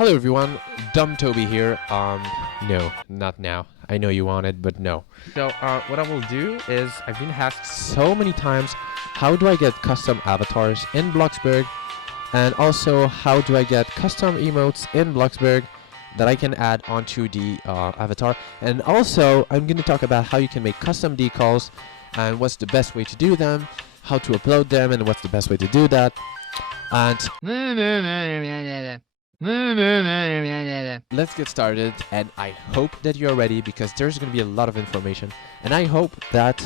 Hello everyone, dummtoby here. No, not now. I know you want it, but no. So, what I will do is, I've been asked so many times, how do I get custom avatars in Bloxburg? And also, how do I get custom emotes in Bloxburg that I can add onto the avatar? And also, I'm going to talk about how you can make custom decals and what's the best way to do them, how to upload them, and what's the best way to do that. And let's get started, and I hope that you're ready because there's going to be a lot of information, and I hope that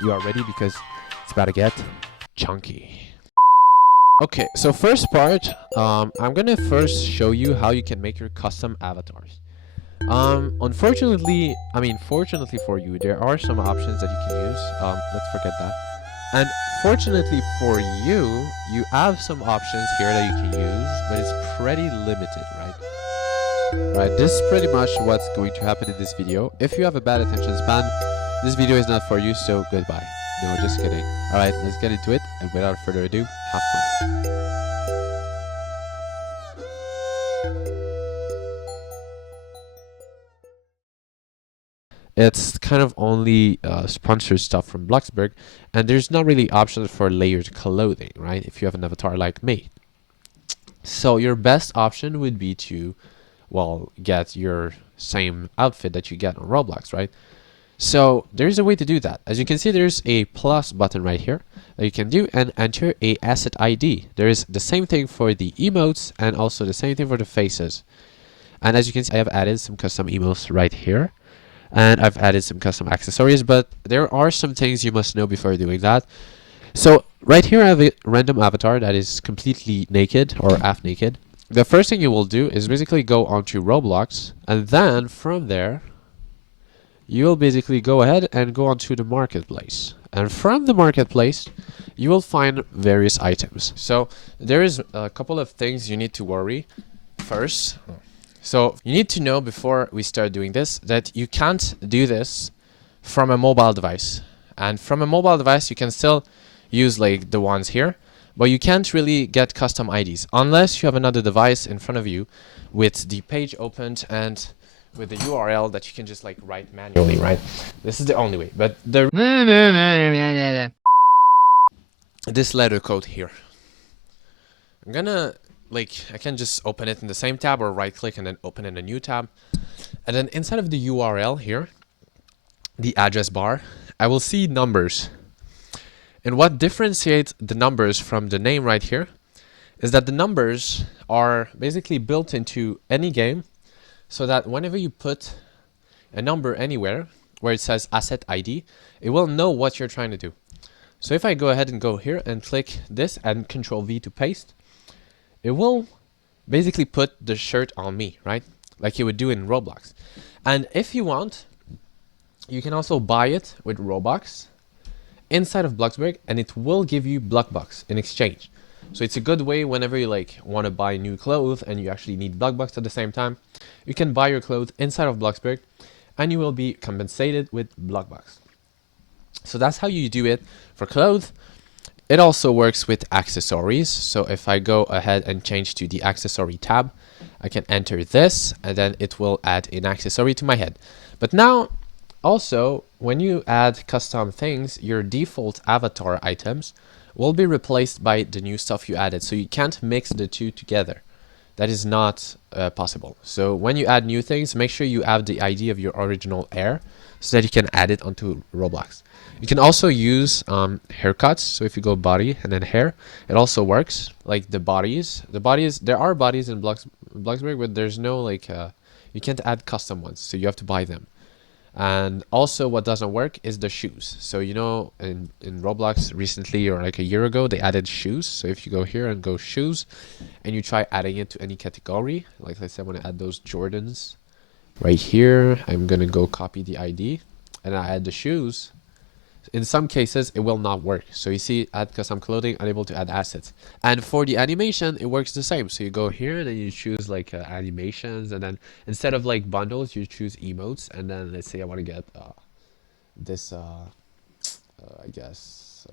you are ready because it's about to get chunky. Okay, so first part, I'm gonna first show you how you can make your custom avatars. Unfortunately, fortunately for you, there are some options that you can use. Let's forget that. And fortunately for you, you have some options here that you can use, but it's pretty limited, right? Right, this is pretty much what's going to happen in this video. If you have a bad attention span, this video is not for you, so goodbye. No, just kidding. Alright, let's get into it, and without further ado, have fun. It's kind of only sponsored stuff from Bloxburg, and there's not really options for layered clothing, right? If you have an avatar like me. So your best option would be to, well, get your same outfit that you get on Roblox, right? So there's a way to do that. As you can see, there's a plus button right here that you can do and enter a asset ID. There is the same thing for the emotes and also the same thing for the faces. And as you can see, I have added some custom emotes right here. And I've added some custom accessories, but there are some things you must know before doing that. So right here I have a random avatar that is completely naked or half naked. The first thing you will do is basically go onto Roblox, and then from there you will basically go ahead and go onto the marketplace. And from the marketplace you will find various items. So there is a couple of things you need to worry first. So you need to know before we start doing this that you can't do this from a mobile device. And from a mobile device you can still use like the ones here, but you can't really get custom IDs unless you have another device in front of you with the page opened and with the URL that you can just like write manually, right? This is the only way. But the this letter code here, I'm gonna I can just open it in the same tab or right click and then open in a new tab. And then inside of the URL here, the address bar, I will see numbers. And what differentiates the numbers from the name right here is that the numbers are basically built into any game so that whenever you put a number anywhere where it says asset ID, it will know what you're trying to do. So if I go ahead and go here and click this and Control V to paste, it will basically put the shirt on me, right? Like you would do in Roblox. And if you want, you can also buy it with Robux inside of Bloxburg, and it will give you Blockbucks in exchange. So it's a good way whenever you want to buy new clothes and you actually need Blockbucks at the same time. You can buy your clothes inside of Bloxburg, and you will be compensated with Blockbucks. So that's how you do it for clothes. It also works with accessories. So if I go ahead and change to the accessory tab, I can enter this and then it will add an accessory to my head. But now also, when you add custom things, your default avatar items will be replaced by the new stuff you added. So you can't mix the two together. That is not possible. So when you add new things, make sure you have the ID of your original heir so that you can add it onto Roblox. You can also use haircuts. So if you go body and then hair, it also works. Like the bodies, there are bodies in Bloxburg, but there's no you can't add custom ones. So you have to buy them. And also what doesn't work is the shoes. So you know, in Roblox recently or like a year ago, they added shoes. So if you go here and go shoes and you try adding it to any category, like let's say I want to add those Jordans right here, I'm gonna go copy the ID and I add the shoes. In some cases it will not work. So you see, add custom clothing, unable to add assets. And for the animation it works the same. So you go here and then you choose animations, and then instead of bundles you choose emotes, and then let's say I want to get this I guess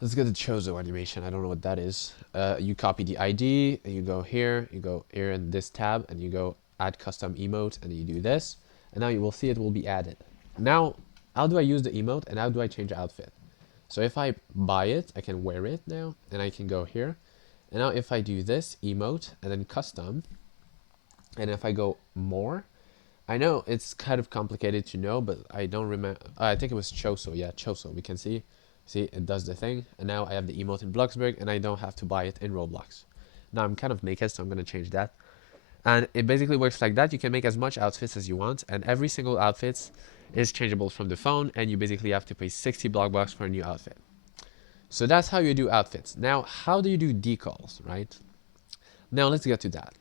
Let's get the Chozo animation. I don't know what that is. You copy the ID, and you go here in this tab, and you go add custom emote, and you do this. And now you will see it will be added. Now, how do I use the emote, and how do I change the outfit? So if I buy it, I can wear it now, and I can go here. And now if I do this, emote, and then custom, and if I go more, I know it's kind of complicated to know, but I don't remember. I think it was Choso. Yeah, Choso. We can see it does the thing. And now I have the emote in Bloxburg, and I don't have to buy it in Roblox. Now I'm kind of naked, so I'm going to change that. And it basically works like that. You can make as much outfits as you want, and every single outfit is changeable from the phone, and you basically have to pay 60 Blockbucks for a new outfit. So that's how you do outfits. Now, how do you do decals, right? Now let's get to that.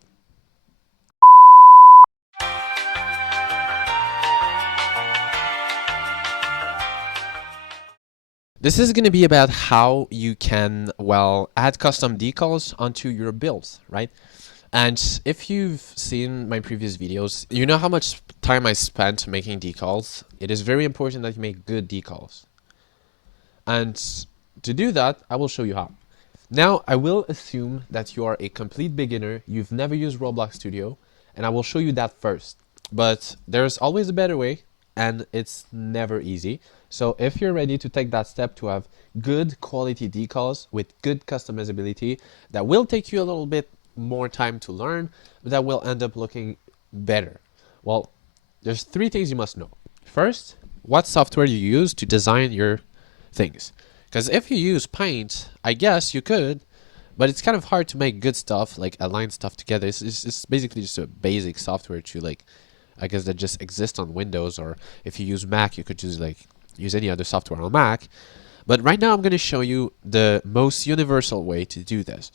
This is going to be about how you can, well, add custom decals onto your builds, right? And if you've seen my previous videos, you know how much time I spent making decals. It is very important that you make good decals. And to do that, I will show you how. Now, I will assume that you are a complete beginner, you've never used Roblox Studio, and I will show you that first. But there's always a better way, and it's never easy. So if you're ready to take that step to have good quality decals with good customizability, that will take you a little bit more time to learn, but that will end up looking better. Well, there's 3 things you must know. First, what software you use to design your things. Because if you use Paint, I guess you could, but it's kind of hard to make good stuff, like align stuff together. It's basically just a basic software to, like, I guess that just exists on Windows, or if you use Mac, you could just like use any other software on Mac. But right now I'm going to show you the most universal way to do this.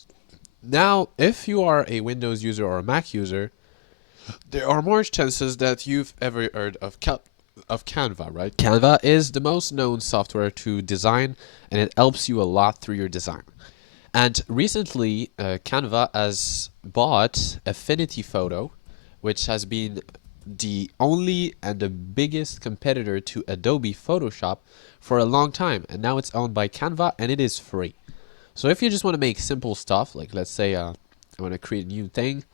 Now, if you are a Windows user or a Mac user, there are more chances that you've ever heard of Canva, right? Canva is the most known software to design, and it helps you a lot through your design. And recently, Canva has bought Affinity Photo, which has been the only and the biggest competitor to Adobe Photoshop for a long time. And now it's owned by Canva, and it is free. So if you just want to make simple stuff, like let's say I want to create a new thing,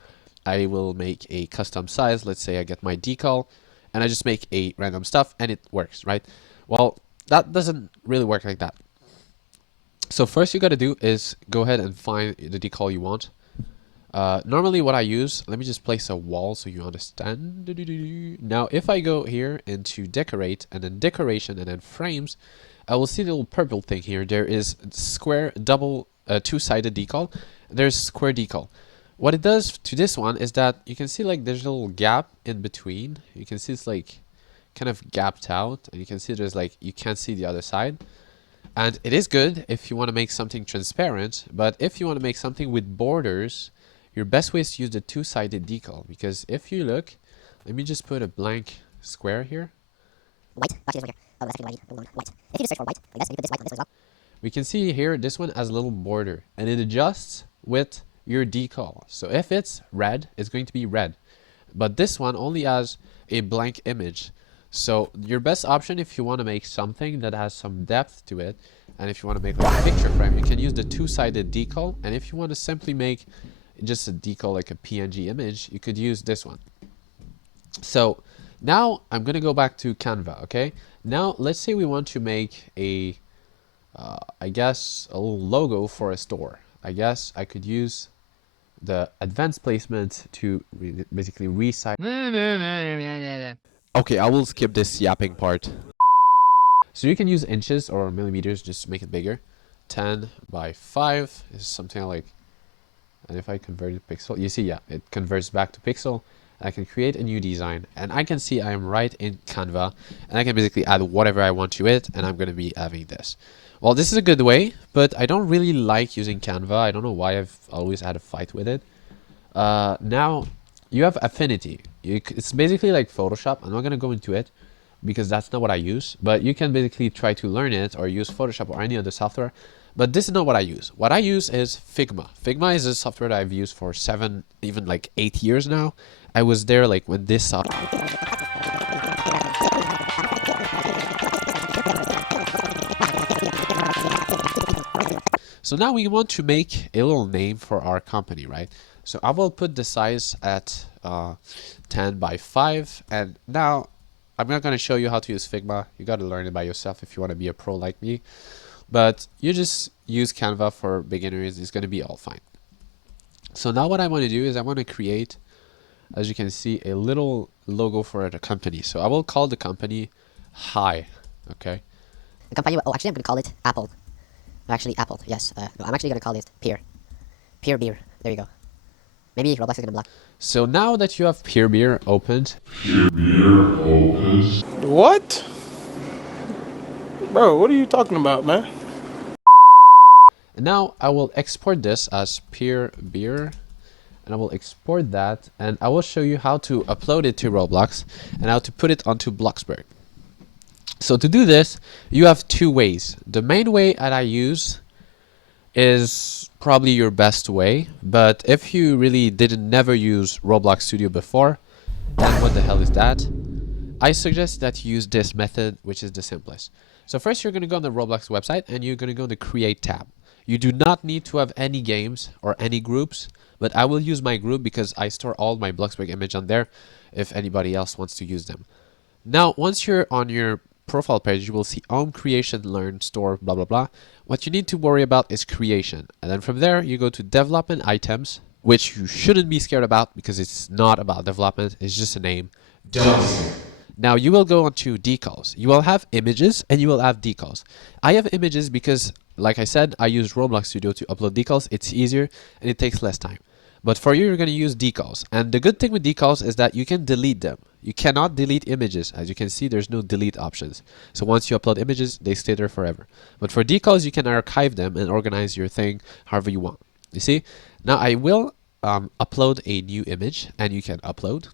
I will make a custom size. Let's say I get my decal, and I just make a random stuff, and it works, right? Well, that doesn't really work like that. So first you got to do is go ahead and find the decal you want. Normally what I use, let me just place a wall so you understand. Now if I go here into decorate, and then decoration, and then frames, I will see the little purple thing here. There is square double two-sided decal. There's square decal. What it does to this one is that you can see like there's a little gap in between. You can see it's like kind of gapped out, and you can see there's like, you can't see the other side. And it is good if you want to make something transparent, but if you want to make something with borders, your best way is to use the two-sided decal, because if you look, let me just put a blank square here. White. Actually, this one here. Oh, that's actually what I need. White. If you just search for white, like this, and you put this white on this one as well. We can see here, this one has a little border, and it adjusts with your decal. So if it's red, it's going to be red. But this one only has a blank image. So your best option if you want to make something that has some depth to it, and if you want to make like a picture frame, you can use the two-sided decal. And if you want to simply make just a decal like a PNG image, you could use this one. So now I'm going to go back to Canva, okay? Now let's say we want to make a, I guess, a little logo for a store. I guess I could use the advanced placement to basically resize. Okay, I will skip this yapping part. So you can use inches or millimeters just to make it bigger. 10 by 5 is something like, and if I convert it to pixel, you see, yeah, it converts back to pixel. I can create a new design, and I can see I am right in Canva, and I can basically add whatever I want to it, and I'm going to be having this. Well, this is a good way, but I don't really like using Canva. I don't know why I've always had a fight with it. Now, you have Affinity. It's basically like Photoshop. I'm not going to go into it because that's not what I use, but you can basically try to learn it or use Photoshop or any other software. But this is not what I use. What I use is Figma. Figma is a software that I've used for 7, even like 8 years now. I was there like when this software. So now we want to make a little name for our company, right? So I will put the size at 10 by 5. And now I'm not going to show you how to use Figma. You got to learn it by yourself if you want to be a pro like me. But you just use Canva for beginners. It's going to be all fine. So now what I want to do is I want to create, as you can see, a little logo for the company. So I will call the company Hi. Okay. The company, oh, actually, I'm going to call it Apple. Actually, Apple, yes. No, I'm actually going to call it Peer. Peer Beer. There you go. Maybe Roblox is going to block. So now that you have Peer Beer opened, What? Bro, what are you talking about, man? now I will export this as Peer Beer, and I will export that, and I will show you how to upload it to Roblox and how to put it onto Bloxburg. So to do this, you have two ways. The main way that I use is probably your best way, but if you really didn't never use Roblox Studio before, then what the hell is that? I suggest that you use this method, which is the simplest. So first you're going to go on the Roblox website and you're going to go to the Create tab. You do not need to have any games or any groups, but I will use my group because I store all my Bloxburg image on there if anybody else wants to use them. Now, once you're on your profile page, you will see Home, Creation, Learn, Store, blah, blah, blah. What you need to worry about is creation. And then from there, you go to Development Items, which you shouldn't be scared about because it's not about development. It's just a name. Now you will go on to decals. You will have images and you will have decals. I have images because, like I said, I use Roblox Studio to upload decals. It's easier and it takes less time. But for you, you're going to use decals. And the good thing with decals is that you can delete them. You cannot delete images. As you can see, there's no delete options. So once you upload images, they stay there forever. But for decals, you can archive them and organize your thing however you want. You see? Now I will upload a new image, and you can upload.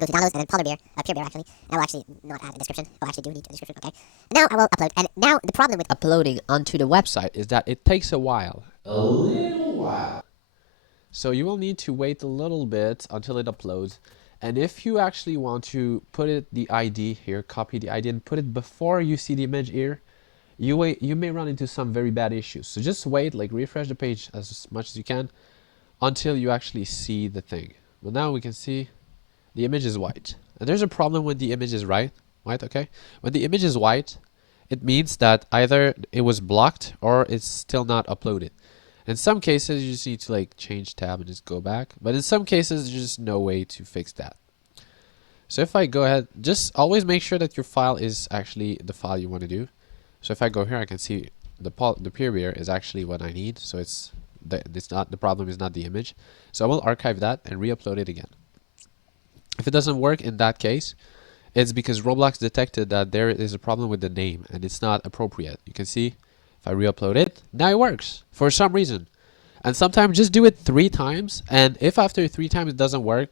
Go to downloads and then Polar Beer, Pure Beer actually. I will actually not add a description. Oh, actually do need a description, okay. And now I will upload. And now the problem with uploading onto the website Is that it takes a while. A little while. So you will need to wait a little bit until it uploads. And if you actually want to put it the ID here, copy the ID and put it before you see the image here, you may run into some very bad issues. So just wait, like refresh the page as much as you can until you actually see the thing. But now we can see the image is white. And there's a problem when the image is white, okay? When the image is white, it means that either it was blocked or it's still not uploaded. In some cases, you just need to like change tab and just go back. But in some cases, there's just no way to fix that. So if I go ahead, just always make sure that your file is actually the file you want to do. So if I go here, I can see the Pure Beer is actually what I need. So it's not the problem is not the image. So I will archive that and re-upload it again. If it doesn't work in that case, it's because Roblox detected that there is a problem with the name and it's not appropriate. You can see if I re-upload it, now it works for some reason. And sometimes just do it 3 times. And if after 3 times it doesn't work,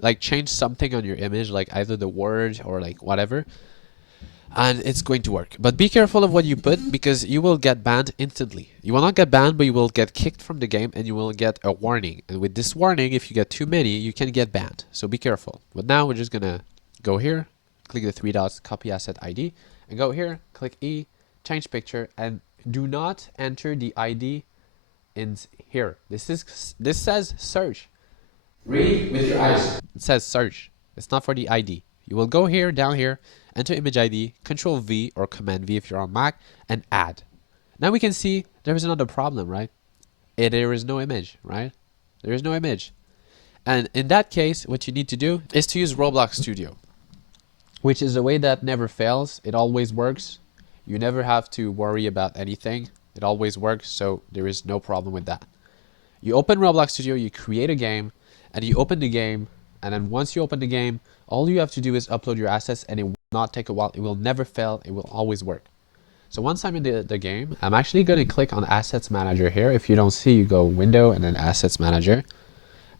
like change something on your image, like either the word or like whatever, and it's going to work. But be careful of what you put because you will get banned instantly. You will not get banned, but you will get kicked from the game and you will get a warning. And with this warning, if you get too many, you can get banned. So be careful. But now we're just gonna go here, click the 3 dots, copy asset ID, and go here, click E, change picture, and do not enter the ID in here. This says search. Read with your eyes. It says search. It's not for the ID. You will go here, down here, enter image ID, Control V or Command V if you're on Mac, and add. Now we can see there is another problem, right? There is no image, right? There is no image. And in that case, what you need to do is to use Roblox Studio, which is a way that never fails. It always works. You never have to worry about anything. It always works, so there is no problem with that. You open Roblox Studio, you create a game, and you open the game, and then once you open the game, all you have to do is upload your assets, and it will not take a while. It will never fail. It will always work. So once I'm in the game, I'm actually going to click on Assets Manager here. If you don't see, you go Window and then Assets Manager.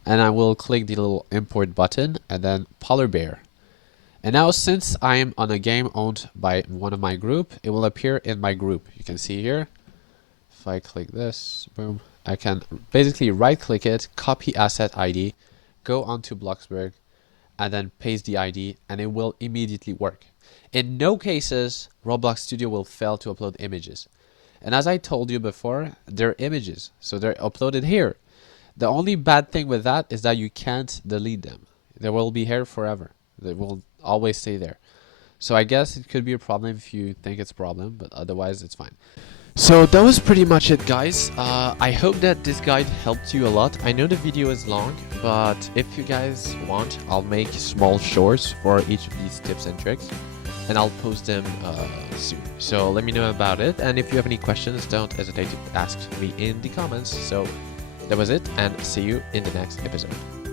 And I will click the little Import button and then Polar Bear. And now since I am on a game owned by one of my group, it will appear in my group. You can see here. If I click this, boom, I can basically right click it, copy asset ID, go onto Bloxburg, and then paste the ID, and it will immediately work. In no cases, Roblox Studio will fail to upload images. And as I told you before, they're images, so they're uploaded here. The only bad thing with that is that you can't delete them. They will be here forever. They will always stay there. So I guess it could be a problem if you think it's a problem, but otherwise it's fine. So that was pretty much it, guys. I hope that this guide helped you a lot. I know the video is long, but if you guys want, I'll make small shorts for each of these tips and tricks, and I'll post them soon. So let me know about it, and if you have any questions, don't hesitate to ask me in the comments. So that was it, and see you in the next episode.